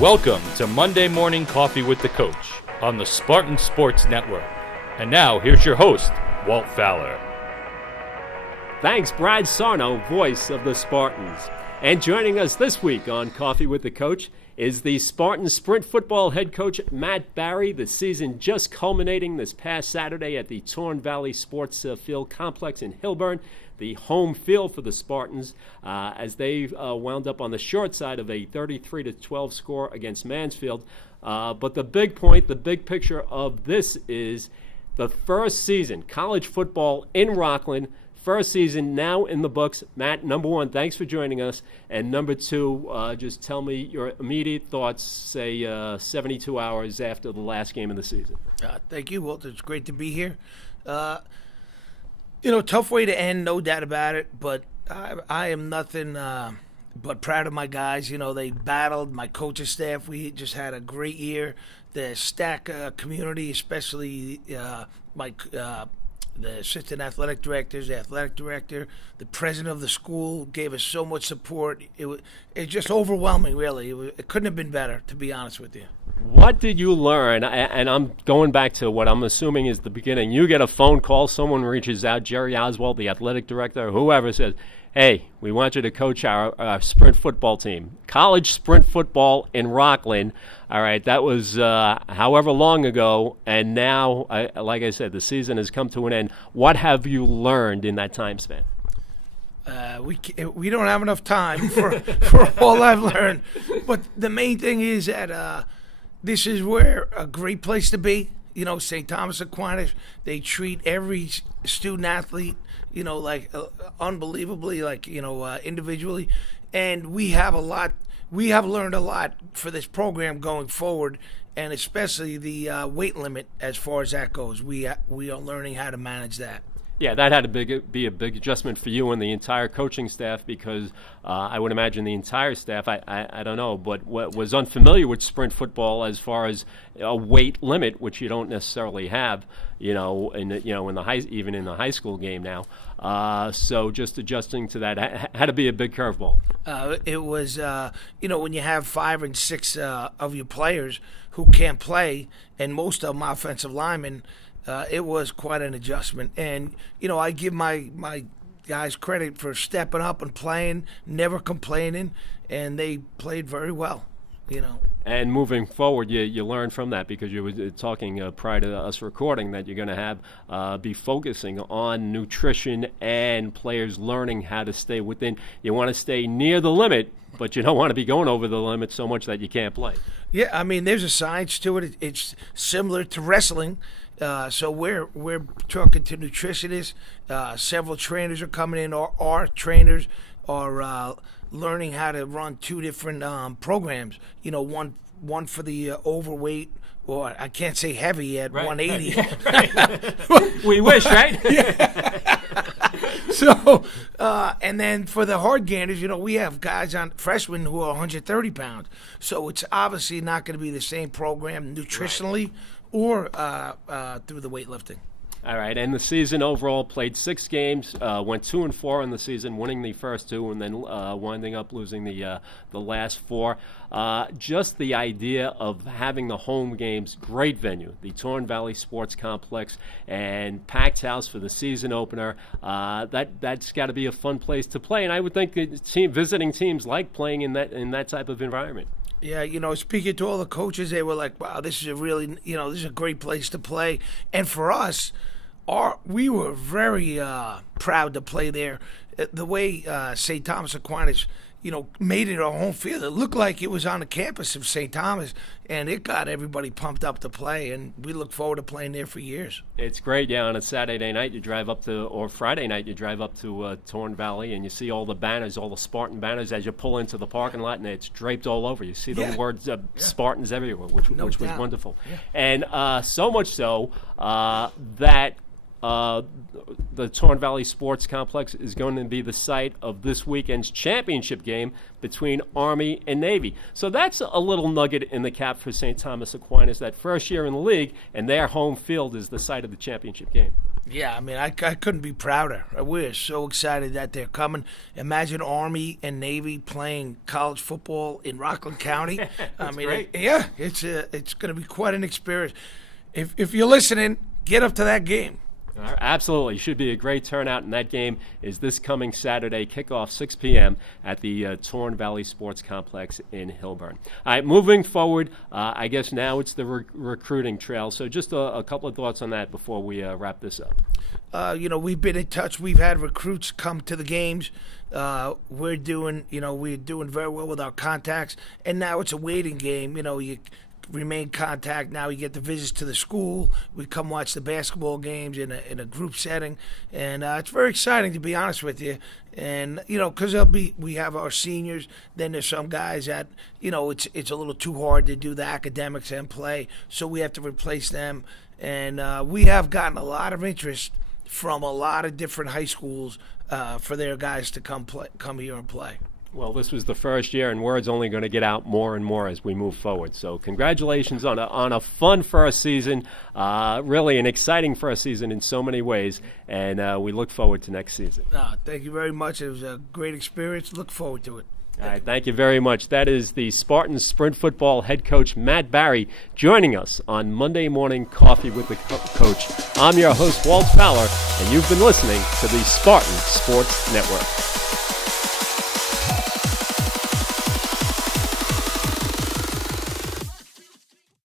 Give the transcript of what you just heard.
Welcome to Monday Morning Coffee with the Coach on the Spartan Sports Network. And now, here's your host, Walt Fowler. Thanks, Brad Sarno, voice of the Spartans. And joining us this week on Coffee with the Coach is the Spartan Sprint Football head coach, Matt Barry. The season just culminating this past Saturday at the Torn Valley Sports Field Complex in Hillburn, the home field for the Spartans, as they wound up on the short side of a 33-12 score against Mansfield. But the big point, the big picture of this is the first season, college football in Rockland. First season now in the books. Matt, number one, thanks for joining us. And number two, just tell me your immediate thoughts, say 72 hours after the last game of the season. Thank you, Walt. It's great to be here. Tough way to end, no doubt about it. But I am nothing but proud of my guys. You know, they battled. My coaching staff, we just had a great year. The Stack community, especially the assistant athletic directors, the athletic director, the president of the school gave us so much support. It's just overwhelming, really. It couldn't have been better, to be honest with you. What did you learn? And I'm going back to what I'm assuming is the beginning. You get a phone call, someone reaches out, Jerry Oswald, the athletic director, whoever says, hey, we want you to coach our sprint football team. College sprint football in Rockland. All right, that was however long ago, and now, like I said, the season has come to an end. What have you learned in that time span? We don't have enough time for all I've learned. But the main thing is that this is where a great place to be. You know, St. Thomas Aquinas, they treat every student athlete, unbelievably, individually. And we have learned a lot for this program going forward, and especially the weight limit as far as that goes. We are learning how to manage that. Yeah, that had to be a big adjustment for you and the entire coaching staff because I would imagine the entire staff, I don't know, but was unfamiliar with sprint football as far as a weight limit, which you don't necessarily have, even in the high school game now. So just adjusting to that had to be a big curveball. It was, when you have 5 and 6 of your players who can't play, and most of them offensive linemen. It was quite an adjustment. And, I give my guys credit for stepping up and playing, never complaining, and they played very well, And moving forward, you learn from that because you were talking prior to us recording that you're going to be focusing on nutrition and players learning how to stay within. You want to stay near the limit, but you don't want to be going over the limit so much that you can't play. Yeah, I mean, there's a science to it. It's similar to wrestling. So we're talking to nutritionists. Several trainers are coming in. Our trainers are learning how to run 2 different programs. One for the overweight, or I can't say heavy yet, right, 180. Right. We wish, right? So, and then for the hard gainers, we have guys freshmen who are 130 pounds. So it's obviously not going to be the same program nutritionally. Right. Or through the weightlifting. All right, and the season overall played 6 games, went 2-4 in the season, winning the first 2, and then winding up losing the last 4. Just the idea of having the home games, great venue, the Torn Valley Sports Complex, and packed house for the season opener. That's got to be a fun place to play, and I would think visiting teams like playing in that type of environment. Yeah, speaking to all the coaches, they were like, wow, this is this is a great place to play. And for us, we were very proud to play there. The way St. Thomas Aquinas, made it our home field, it looked like it was on the campus of St. Thomas, and it got everybody pumped up to play, and we look forward to playing there for years. It's great, yeah. On a Saturday night, or Friday night, you drive up to Torn Valley, and you see all the banners, all the Spartan banners as you pull into the parking lot, and it's draped all over. You see the words Spartans everywhere, which was wonderful. Yeah. And so much so that the Torn Valley Sports Complex is going to be the site of this weekend's championship game between Army and Navy. So that's a little nugget in the cap for St. Thomas Aquinas, that first year in the league, and their home field is the site of the championship game. Yeah, I mean, I couldn't be prouder. We're so excited that they're coming. Imagine Army and Navy playing college football in Rockland County. I mean, great. it's going to be quite an experience. If you're listening, get up to that game. Absolutely. Should be a great turnout, and that game is this coming Saturday, kickoff 6 p.m. at the Torn Valley Sports Complex in Hilburn. All right, moving forward, I guess now it's the recruiting trail. So just a couple of thoughts on that before we wrap this up. We've been in touch. We've had recruits come to the games. We're doing very well with our contacts, and now it's a waiting game. You remain contact. Now you get the visits to the school. We come watch the basketball games in a group setting, and it's very exciting, to be honest with you. And because we have our seniors. Then there's some guys that it's a little too hard to do the academics and play, so we have to replace them. And we have gotten a lot of interest from a lot of different high schools for their guys to come here and play. Well, this was the first year, and word's only going to get out more and more as we move forward. So congratulations on a fun first season, really an exciting first season in so many ways, and we look forward to next season. Thank you very much. It was a great experience. Look forward to it. All right, thank you very much. That is the Spartans Sprint Football head coach, Matt Barry, joining us on Monday Morning Coffee with the Coach. I'm your host, Walt Fowler, and you've been listening to the Spartan Sports Network.